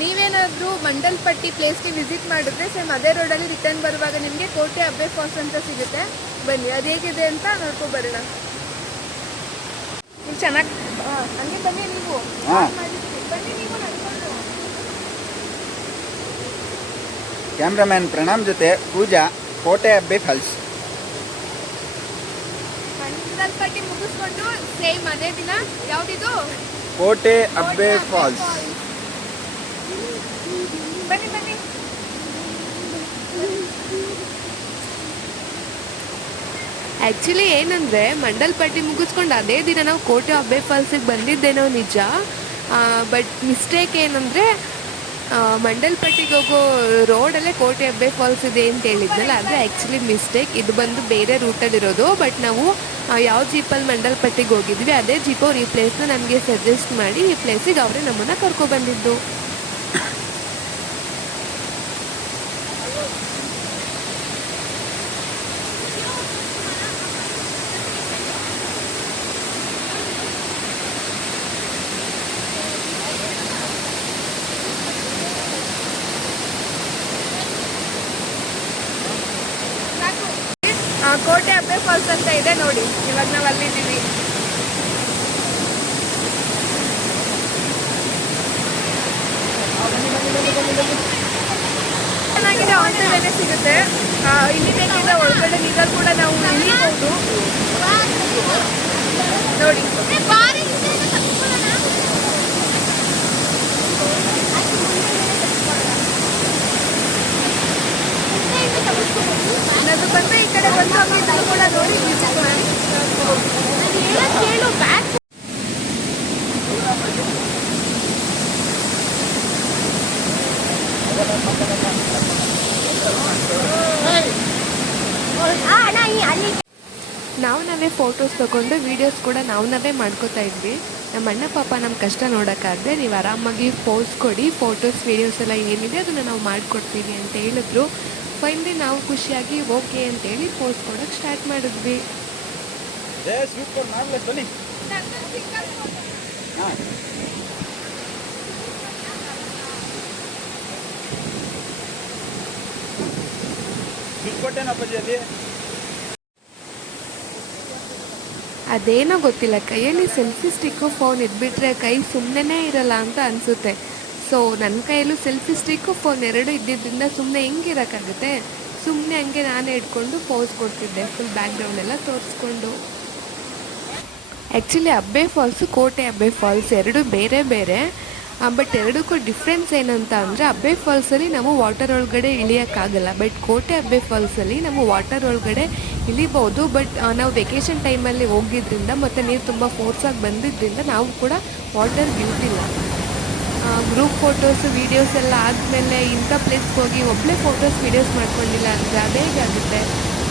ನೀವೇನಾದರೂ ಮಂಡಲ್ಪಟ್ಟಿ ಪ್ಲೇಸ್ಗೆ ವಿಸಿಟ್ ಮಾಡಿದ್ರೆ ಸೇಮ್ ಅದೇ ರೋಡಲ್ಲಿ ರಿಟರ್ನ್ ಬರುವಾಗ ನಿಮಗೆ ಕೋಟೆ ಅಬ್ಬೆ ಫಾಲ್ಸ್ ಅಂತ ಸಿಗುತ್ತೆ. ಬನ್ನಿ, ಅದು ಹೇಗಿದೆ ಅಂತ ನೋಡ್ಕೊಬರೋಣ. ನೀವು ಚೆನ್ನಾಗಿ ಹಂಗೆ ಬನ್ನಿ, ನೀವು ಬನ್ನಿ, ನೀವು ನಡ್ಕೊಂಡು. ಕ್ಯಾಮ್ರಾಮ್ಯಾನ್ ಪ್ರಣಾಮ್ ಜೊತೆ ಪೂಜಾ, ಕೋಟೆ ಅಬ್ಬೆ ಫಾಲ್ಸ್. ಮಂಡಲ್ಪಟ್ಟಿ ಮುಗಿಸ್ಕೊಂಡು ಸೇಮ್ ಅದೇ ದಿನ ಯಾವುದಿದು ಕೋಟೆ ಅಬ್ಬೆ ಫಾಲ್ಸ್. ಬನ್ನಿ ಬನ್ನಿ. ಆ್ಯಕ್ಚುಲಿ ಏನಂದರೆ ಮಂಡಲ್ಪಟ್ಟಿ ಮುಗಿಸ್ಕೊಂಡು ಅದೇ ದಿನ ನಾವು ಕೋಟೆ ಅಬ್ಬೆ ಫಾಲ್ಸಿಗೆ ಬಂದಿದ್ದೇನೋ ನಿಜ. ಬಟ್ ಮಿಸ್ಟೇಕ್ ಏನಂದರೆ ಮಂಡಲ್ಪಟ್ಟಿಗೆ ಹೋಗೋ ರೋಡಲ್ಲೇ ಕೋಟೆ ಅಬ್ಬೆ ಫಾಲ್ಸ್ ಇದೆ ಅಂತ ಹೇಳಿದ್ನಲ್ಲ, ಅದು ಆ್ಯಕ್ಚುಲಿ ಮಿಸ್ಟೇಕ್. ಇದು ಬಂದು ಬೇರೆ ರೂಟಲ್ಲಿರೋದು. ಬಟ್ ನಾವು ಯಾವ ಜೀಪಲ್ಲಿ ಮಂಡಲ್ಪಟ್ಟಿಗೆ ಹೋಗಿದ್ವಿ ಅದೇ ಜೀಪ್ ಅವ್ರು ಈ ಪ್ಲೇಸ್ನ ನಮಗೆ ಸಜೆಸ್ಟ್ ಮಾಡಿ ಈ ಪ್ಲೇಸಿಗೆ ಅವರೇ ನಮ್ಮನ್ನು ಕರ್ಕೊಬಂದಿದ್ದು. ಕೋಟೆ ಅಬ್ಬೆ ಫಾಲ್ಸ್ ಅಂತ ಇದೆ ನೋಡಿ. ಇವಾಗ ನಾವು ಅಲ್ಲಿದ್ದೀವಿ. ಚೆನ್ನಾಗಿದೆ, ಆಟೋದಲ್ಲೇ ಸಿಗುತ್ತೆ. ಇಲ್ಲಿಂದ ಒಳಗಡೆ ನೀರಲ್ಲಿ ಕೂಡ ನಾವು ಇಳಿಬಹುದು ನೋಡಿ. ಅದು ಬಂದು ಈ ಕಡೆ ಬಂದು ಇದನ್ನು ಕೂಡ ನೋಡಿ ವಿಸಿಟ್ ಮಾಡಿ. ಕೇಳು ಬ್ಯಾಕ್. ನಾವೇ ಫೋಟೋಸ್ ತಗೊಂಡು ವೀಡಿಯೋಸ್ ಕೂಡ ನಾವೇ ಮಾಡ್ಕೋತಾ ಇದ್ವಿ. ನಮ್ಮ ಅಣ್ಣ ಪಾಪ ನಮ್ಮ ಕಷ್ಟ ನೋಡೋಕ್ಕಾಗದೆ ನೀವು ಆರಾಮಾಗಿ ಪೋಸ್ ಕೊಡಿ, ಫೋಟೋಸ್ ವೀಡಿಯೋಸ್ ಎಲ್ಲ ಏನಿದೆ ಅದನ್ನು ನಾವು ಮಾಡಿಕೊಡ್ತೀವಿ ಅಂತ ಹೇಳಿದ್ರು. ಫೈನಲಿ ನಾವು ಖುಷಿಯಾಗಿ ಓಕೆ ಅಂತೇಳಿ ಪೋಸ್ ಕೊಡೋಕ್ಕೆ ಸ್ಟಾರ್ಟ್ ಮಾಡಿದ್ವಿ. ಅದೇನೋ ಗೊತ್ತಿಲ್ಲ, ಕೈಯಲ್ಲಿ ಸೆಲ್ಫಿ ಸ್ಟಿಕ್ಕು ಫೋನ್ ಇದ್ಬಿಟ್ರೆ ಕೈ ಸುಮ್ಮನೆ ಇರಲ್ಲ ಅಂತ ಅನಿಸುತ್ತೆ. ಸೊ ನನ್ನ ಕೈಯಲ್ಲೂ ಸೆಲ್ಫಿ ಸ್ಟಿಕ್ಕು ಫೋನ್ ಎರಡು ಇದ್ದಿದ್ದರಿಂದ ಸುಮ್ಮನೆ ಹೆಂಗಿರೋಕ್ಕಾಗುತ್ತೆ. ಸುಮ್ಮನೆ ಹಂಗೆ ನಾನೇ ಇಟ್ಕೊಂಡು ಪೋಸ್ ಕೊಡ್ತಿದ್ದೆ, ಫುಲ್ ಬ್ಯಾಕ್ಗ್ರೌಂಡ್ ಎಲ್ಲ ತೋರಿಸ್ಕೊಂಡು. ಆ್ಯಕ್ಚುಲಿ ಅಬ್ಬೆ ಫಾಲ್ಸು ಕೋಟೆ ಅಬ್ಬೆ ಫಾಲ್ಸ್ ಎರಡು ಬೇರೆ ಬೇರೆ. ಬಟ್ ಎರಡಕ್ಕೂ ಡಿಫ್ರೆನ್ಸ್ ಏನಂತ ಅಂದರೆ ಅಬ್ಬೆ ಫಾಲ್ಸಲ್ಲಿ ನಾವು ವಾಟರ್ ಒಳಗಡೆ ಇಳಿಯೋಕ್ಕಾಗಲ್ಲ. ಬಟ್ ಕೋಟೆ ಅಬ್ಬೆ ಫಾಲ್ಸಲ್ಲಿ ನಾವು ವಾಟರ್ ಒಳಗಡೆ ಇಳಿಬೋದು. ಬಟ್ ನಾವು ವೆಕೇಷನ್ ಟೈಮಲ್ಲಿ ಹೋಗಿದ್ದರಿಂದ ಮತ್ತು ನೀರು ತುಂಬ ಫೋರ್ಸಾಗಿ ಬಂದಿದ್ದರಿಂದ ನಾವು ಕೂಡ ವಾಟರ್ಗೆ ಇಳಿದಿಲ್ಲ. ಗ್ರೂಪ್ ಫೋಟೋಸು ವೀಡಿಯೋಸ್ ಎಲ್ಲ ಆದಮೇಲೆ ಇಂಥ ಪ್ಲೇಸ್ಗೆ ಹೋಗಿ ಒಬ್ಬಳೇ ಫೋಟೋಸ್ ವೀಡಿಯೋಸ್ ಮಾಡ್ಕೊಂಡಿಲ್ಲ ಅಂದರೆ ಅದೇ ಆಗುತ್ತೆ.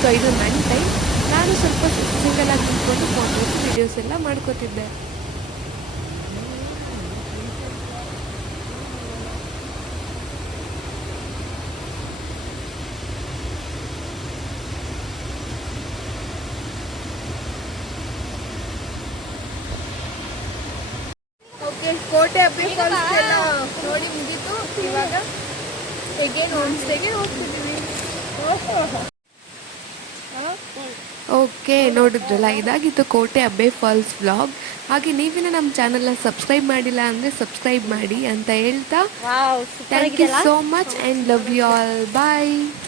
ಸೊ ಇದು ನನ್ನ ಟೈಮ್. ನಾನು ಸ್ವಲ್ಪ ಸಿಂಗಲಾಗಿ ನಿಂತ್ಕೊಂಡು ಫೋಟೋಸ್ ವೀಡಿಯೋಸ್ ಎಲ್ಲ ಮಾಡ್ಕೋತಿದ್ದೆ. ಕೋಟೆ ಅಬ್ಬೆ ಫಾಲ್ಸ್ ಎಲ್ಲ ನೋಡಿ ಮುಗೀತು. ಇವಾಗ ಎಗೇನ್ ಹೋಮ್ ಸ್ಟೇಗೆ ಹೋಗ್ತಿದ್ದೀವಿ. ಓಕೆ, ನೋಡಿದ್ರಲ್ಲ, ಇದಾಗಿತ್ತು ಕೋಟೆ ಅಬ್ಬೆ ಫಾಲ್ಸ್ ವ್ಲಾಗ್. ಹಾಗೆ ನೀವಿನ ನಮ್ಮ ಚಾನಲ್ನ ಸಬ್ಸ್ಕ್ರೈಬ್ ಮಾಡಿಲ್ಲ ಅಂದರೆ ಸಬ್ಸ್ಕ್ರೈಬ್ ಮಾಡಿ ಅಂತ ಹೇಳ್ತಾ thank you so much and love you all. Bye.